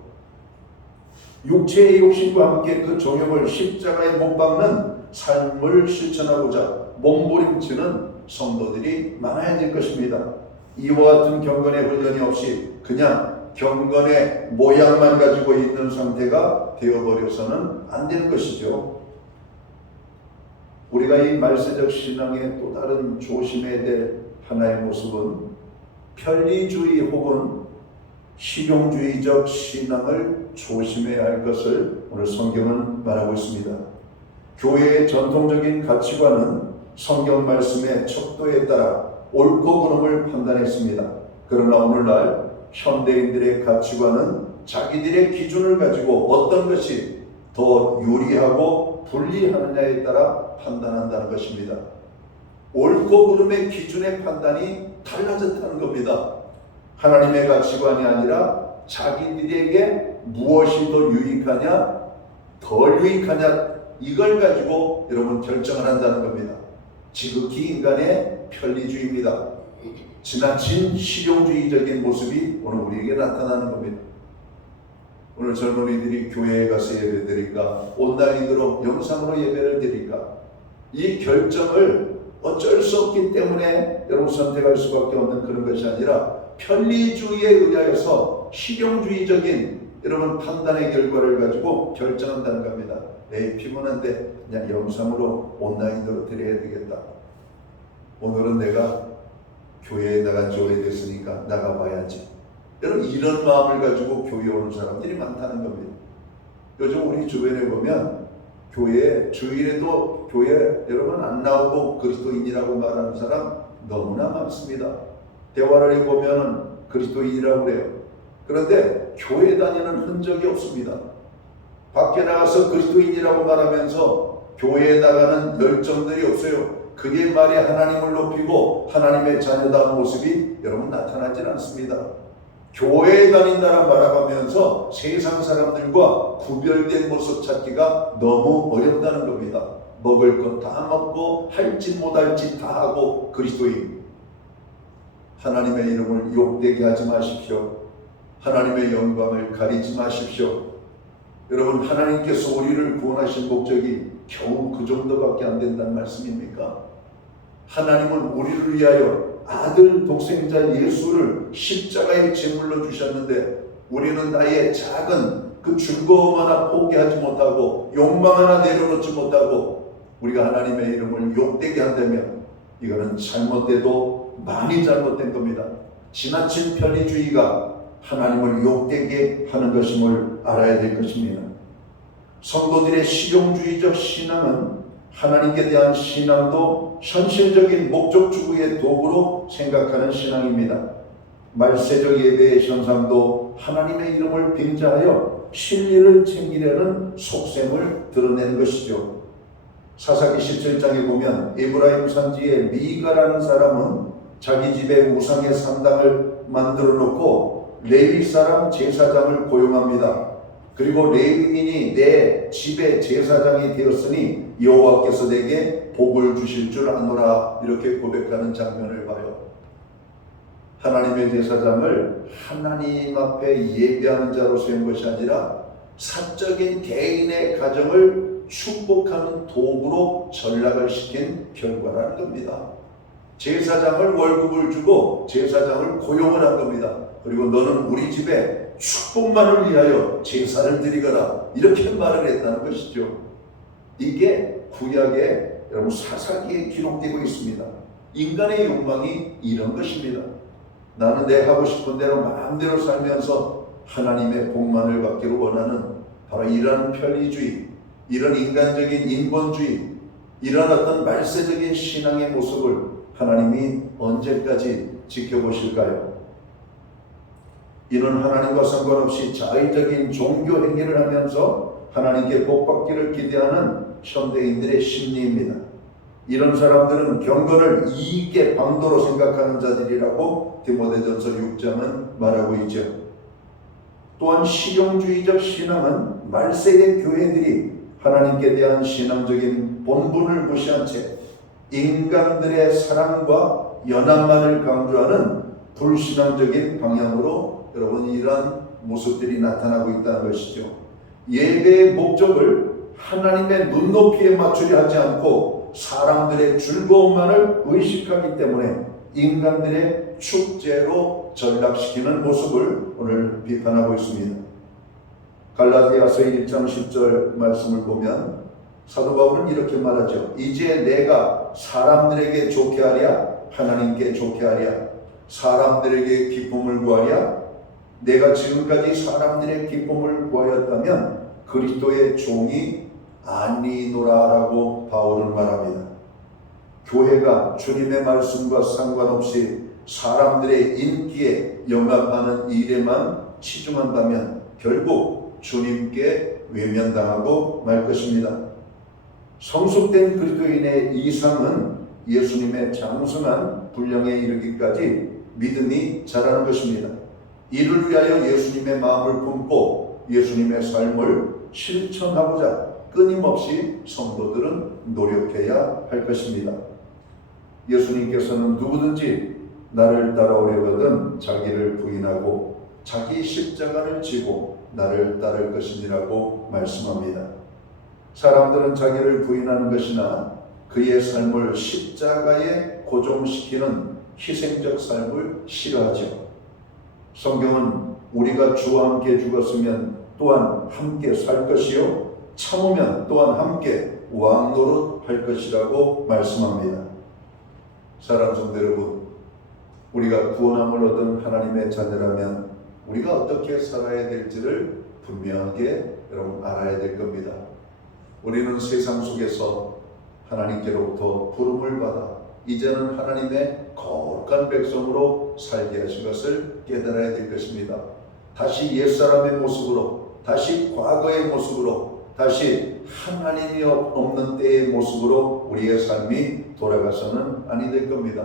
육체의 욕심과 함께 그 정욕을 십자가에 못 박는 삶을 실천하고자 몸부림치는 성도들이 많아야 될 것입니다. 이와 같은 경건의 훈련이 없이 그냥 경건의 모양만 가지고 있는 상태가 되어버려서는 안 되는 것이죠. 우리가 이 말세적 신앙의 또 다른 조심해야 될 하나의 모습은 편리주의 혹은 실용주의적 신앙을 조심해야 할 것을 오늘 성경은 말하고 있습니다. 교회의 전통적인 가치관은 성경 말씀의 척도에 따라 옳고 그름을 판단했습니다. 그러나 오늘날 현대인들의 가치관은 자기들의 기준을 가지고 어떤 것이 더 유리하고 불리하느냐에 따라 판단한다는 것입니다. 옳고 그름의 기준의 판단이 달라졌다는 겁니다. 하나님의 가치관이 아니라 자기들에게 무엇이 더 유익하냐, 덜 유익하냐, 이걸 가지고 여러분 결정을 한다는 겁니다. 지극히 인간의 편리주의입니다. 지나친 실용주의적인 모습이 오늘 우리에게 나타나는 겁니다. 오늘 젊은이들이 교회에 가서 예배 드릴까, 온라인으로 영상으로 예배를 드릴까, 이 결정을 어쩔 수 없기 때문에 여러분 선택할 수밖에 없는 그런 것이 아니라 편리주의에 의하여서 실용주의적인 여러분 판단의 결과를 가지고 결정한다는 겁니다. 에이 피곤한데 그냥 영상으로 온라인으로 드려야 되겠다. 오늘은 내가 교회에 나간 지 오래됐으니까 나가봐야지. 여러분 이런 마음을 가지고 교회에 오는 사람들이 많다는 겁니다. 요즘 우리 주변에 보면 교회 주일에도 교회 여러분 안 나오고 그리스도인이라고 말하는 사람 너무나 많습니다. 대화를 해보면 그리스도인이라고 그래요. 그런데 교회 다니는 흔적이 없습니다. 밖에 나가서 그리스도인이라고 말하면서 교회에 나가는 열정들이 없어요. 그게 말이 하나님을 높이고 하나님의 자녀다운 모습이 여러분 나타나질 않습니다. 교회에 다닌다라 말하면서 세상 사람들과 구별된 모습 찾기가 너무 어렵다는 겁니다. 먹을 것 다 먹고 할지 못할지 다 하고 그리스도인. 하나님의 이름을 욕되게 하지 마십시오. 하나님의 영광을 가리지 마십시오. 여러분, 하나님께서 우리를 구원하신 목적이 겨우 그 정도밖에 안 된다는 말씀입니까? 하나님은 우리를 위하여 아들 독생자 예수를 십자가에 제물로 주셨는데 우리는 나의 작은 그 즐거움 하나 포기하지 못하고 욕망 하나 내려놓지 못하고 우리가 하나님의 이름을 욕되게 한다면 이거는 잘못돼도 많이 잘못된 겁니다. 지나친 편리주의가 하나님을 욕되게 하는 것임을 알아야 될 것입니다. 성도들의 실용주의적 신앙은 하나님께 대한 신앙도 현실적인 목적 추구의 도구로 생각하는 신앙입니다. 말세적 예배의 현상도 하나님의 이름을 빙자하여 신리를 챙기려는 속셈을 드러내는 것이죠. 사사기 17장에 보면 에브라임 산지의 미가라는 사람은 자기 집에 우상의 산당을 만들어 놓고 레위 사람 제사장을 고용합니다. 그리고 레위인이 내 집의 제사장이 되었으니 여호와께서 내게 복을 주실 줄 아노라, 이렇게 고백하는 장면을 봐요. 하나님의 제사장을 하나님 앞에 예배하는 자로 세운 것이 아니라 사적인 개인의 가정을 축복하는 도구로 전락을 시킨 결과라는 겁니다. 제사장을 월급을 주고 제사장을 고용을 한 겁니다. 그리고 너는 우리 집에 축복만을 위하여 제사를 드리거라, 이렇게 말을 했다는 것이죠. 이게 구약에 여러분 사사기에 기록되고 있습니다. 인간의 욕망이 이런 것입니다. 나는 내 하고 싶은 대로 마음대로 살면서 하나님의 복만을 받기를 원하는 바로 이런 편리주의, 이런 인간적인 인본주의, 이런 어떤 말세적인 신앙의 모습을 하나님이 언제까지 지켜보실까요? 이는 하나님과 상관없이 자의적인 종교 행위를 하면서 하나님께 복받기를 기대하는 현대인들의 심리입니다. 이런 사람들은 경건을 이익의 방도로 생각하는 자들이라고 디모데전서 6장은 말하고 있죠. 또한 실용주의적 신앙은 말세의 교회들이 하나님께 대한 신앙적인 본분을 무시한 채 인간들의 사랑과 연합만을 강조하는 불신앙적인 방향으로 여러분 이러한 모습들이 나타나고 있다는 것이죠. 예배의 목적을 하나님의 눈높이에 맞추려 하지 않고 사람들의 즐거움만을 의식하기 때문에 인간들의 축제로 전락시키는 모습을 오늘 비판하고 있습니다. 갈라디아서 1장 10절 말씀을 보면 사도 바울은 이렇게 말하죠. 이제 내가 사람들에게 좋게 하랴 하나님께 좋게 하랴, 사람들에게 기쁨을 구하랴. 내가 지금까지 사람들의 기쁨을 구하였다면 그리스도의 종이 아니노라라고 바울은 말합니다. 교회가 주님의 말씀과 상관없이 사람들의 인기에 영합하는 일에만 치중한다면 결국 주님께 외면당하고 말 것입니다. 성숙된 그리스도인의 이상은 예수님의 장성한 분량에 이르기까지 믿음이 자라는 것입니다. 이를 위하여 예수님의 마음을 품고 예수님의 삶을 실천하고자 끊임없이 성도들은 노력해야 할 것입니다. 예수님께서는 누구든지 나를 따라오려거든 자기를 부인하고 자기 십자가를 지고 나를 따를 것이니라고 말씀합니다. 사람들은 자기를 부인하는 것이나 그의 삶을 십자가에 고정시키는 희생적 삶을 싫어하죠. 성경은 우리가 주와 함께 죽었으면 또한 함께 살 것이요 참으면 또한 함께 왕노릇 할 것이라고 말씀합니다. 사랑하는 성도 여러분, 우리가 구원함을 얻은 하나님의 자녀라면 우리가 어떻게 살아야 될지를 분명하게 여러분 알아야 될 겁니다. 우리는 세상 속에서 하나님께로부터 부름을 받아 이제는 하나님의 거룩한 백성으로 살게 하신 것을 깨달아야 될 것입니다. 다시 옛사람의 모습으로, 다시 과거의 모습으로, 다시 하나님이 없는 때의 모습으로 우리의 삶이 돌아가서는 아니 될 겁니다.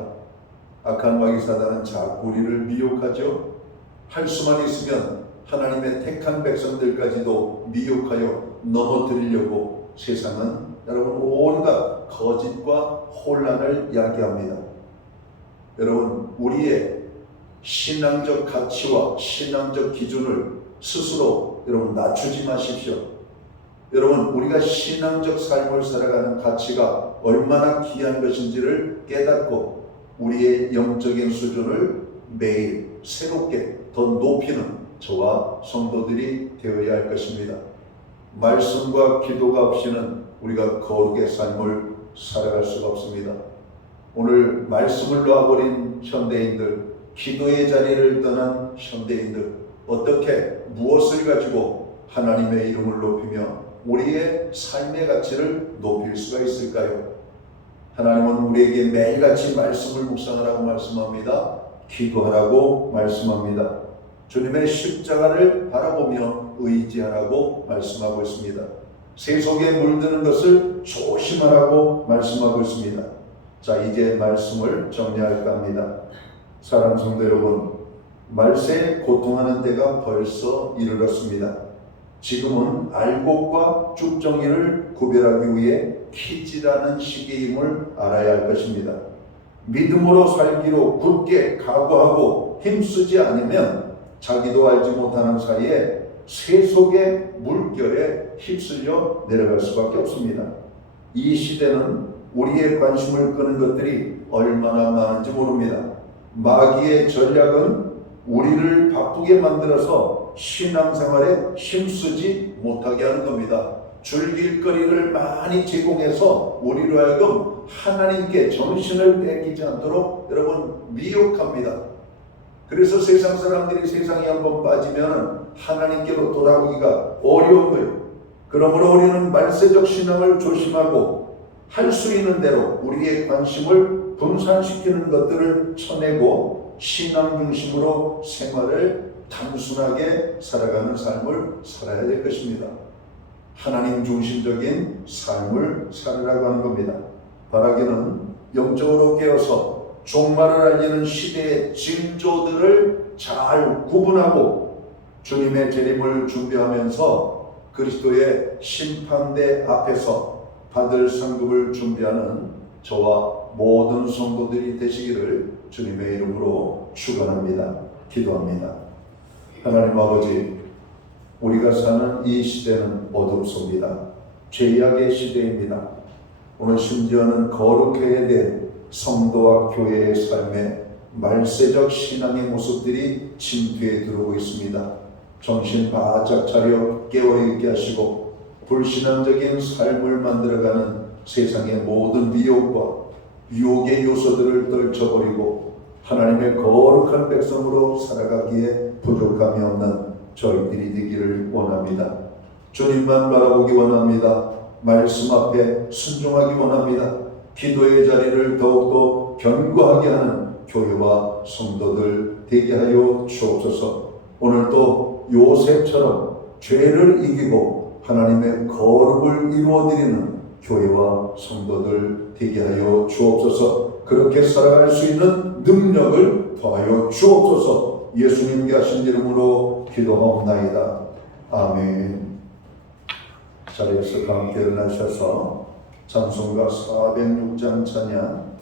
악한 마귀 사단은 자꾸 우리를 미혹하죠. 할 수만 있으면 하나님의 택한 백성들까지도 미혹하여 넘어뜨리려고 세상은 여러분 온갖 거짓과 혼란을 야기합니다. 여러분 우리의 신앙적 가치와 신앙적 기준을 스스로 여러분 낮추지 마십시오. 여러분, 우리가 신앙적 삶을 살아가는 가치가 얼마나 귀한 것인지를 깨닫고 우리의 영적인 수준을 매일 새롭게 더 높이는 저와 성도들이 되어야 할 것입니다. 말씀과 기도가 없이는 우리가 거룩의 삶을 살아갈 수가 없습니다. 오늘 말씀을 놓아버린 현대인들, 기도의 자리를 떠난 현대인들, 어떻게 무엇을 가지고 하나님의 이름을 높이며 우리의 삶의 가치를 높일 수가 있을까요? 하나님은 우리에게 매일같이 말씀을 묵상하라고 말씀합니다. 기도하라고 말씀합니다. 주님의 십자가를 바라보며 의지하라고 말씀하고 있습니다. 세속에 물드는 것을 조심하라고 말씀하고 있습니다. 자, 이제 말씀을 정리할까 합니다. 사랑하는 성도 여러분, 말세에 고통하는 때가 벌써 이르렀습니다. 지금은 알곡과 쭉정이를 구별하기 위해 키지라는 시기임을 알아야 할 것입니다. 믿음으로 살기로 굳게 각오하고 힘쓰지 않으면 자기도 알지 못하는 사이에 세속의 물결에 휩쓸려 내려갈 수밖에 없습니다. 이 시대는 우리의 관심을 끄는 것들이 얼마나 많은지 모릅니다. 마귀의 전략은 우리를 바쁘게 만들어서 신앙생활에 힘쓰지 못하게 하는 겁니다. 즐길거리를 많이 제공해서 우리로 하여금 하나님께 정신을 뺏기지 않도록 여러분 미혹합니다. 그래서 세상 사람들이 세상에 한번 빠지면 하나님께로 돌아오기가 어려운 거예요. 그러므로 우리는 말세적 신앙을 조심하고 할 수 있는 대로 우리의 관심을 분산시키는 것들을 쳐내고 신앙 중심으로 생활을 단순하게 살아가는 삶을 살아야 될 것입니다. 하나님 중심적인 삶을 살으라고 하는 겁니다. 바라기는 영적으로 깨어서 종말을 알리는 시대의 징조들을 잘 구분하고 주님의 재림을 준비하면서 그리스도의 심판대 앞에서 받을 상급을 준비하는 저와 모든 성도들이 되시기를 주님의 이름으로 축원합니다. 기도합니다. 하나님 아버지, 우리가 사는 이 시대는 어둡습니다. 죄악의 시대입니다. 오늘 심지어는 거룩해야 될 성도와 교회의 삶에 말세적 신앙의 모습들이 침투해 들어오고 있습니다. 정신 바짝 차려 깨어있게 하시고 불신앙적인 삶을 만들어가는 세상의 모든 미혹과 유혹의 요소들을 떨쳐버리고 하나님의 거룩한 백성으로 살아가기에 부족함이 없는 저희들이 되기를 원합니다. 주님만 바라보기 원합니다. 말씀 앞에 순종하기 원합니다. 기도의 자리를 더욱더 견고하게 하는 교회와 성도들 되게 하여 주옵소서. 오늘도 요셉처럼 죄를 이기고 하나님의 거룩을 이루어드리는 교회와 성도들 되게 하여 주옵소서. 그렇게 살아갈 수 있는 능력을 더하여 주옵소서. 예수님께 하신 이름으로 기도하옵나이다. 아멘. 자리에서 함께 일어나셔서 찬송가 406장 찬양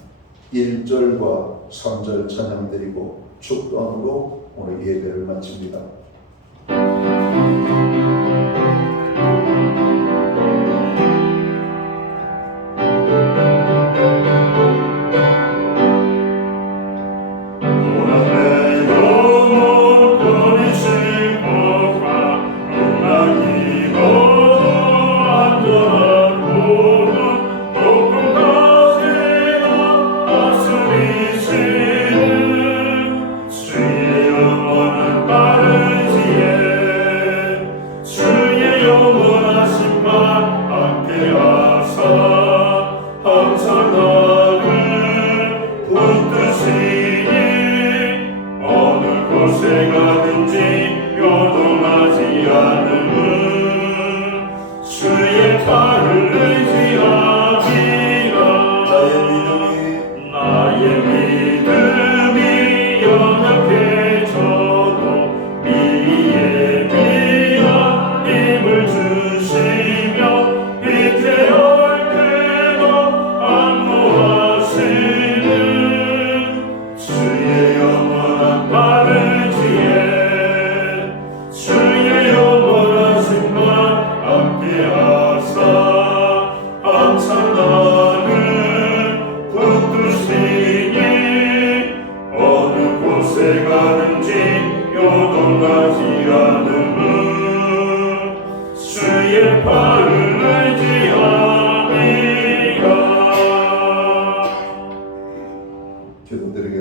1절과 3절 찬양 드리고 축도함으로 오늘 예배를 마칩니다.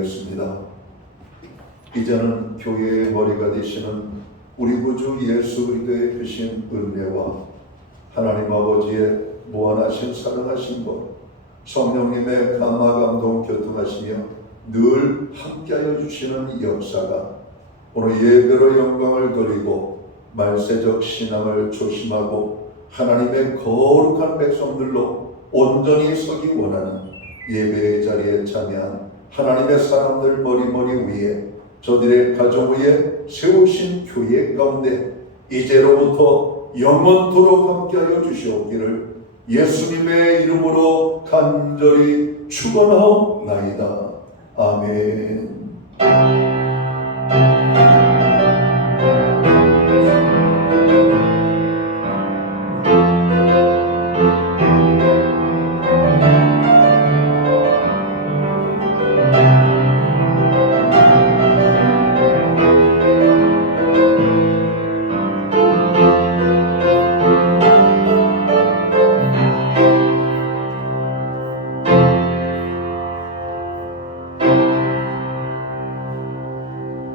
기도드리겠습니다. 이제는 교회의 머리가 되시는 우리 구주 예수 그리스도의 크신 은혜와 하나님 아버지의 무한하신 사랑하심과 성령님의 감화 감동 교통하시며 늘 함께하여 주시는 역사가 오늘 예배로 영광을 돌리고 말세적 신앙을 조심하고 하나님의 거룩한 백성들로 온전히 서기 원하는 예배의 자리에 참여한 하나님의 사람들 머리 위에 저들의 가정 위에 세우신 교회 가운데 이제로부터 영원토록 함께하여 주시옵기를 예수님의 이름으로 간절히 축원하옵나이다. 아멘.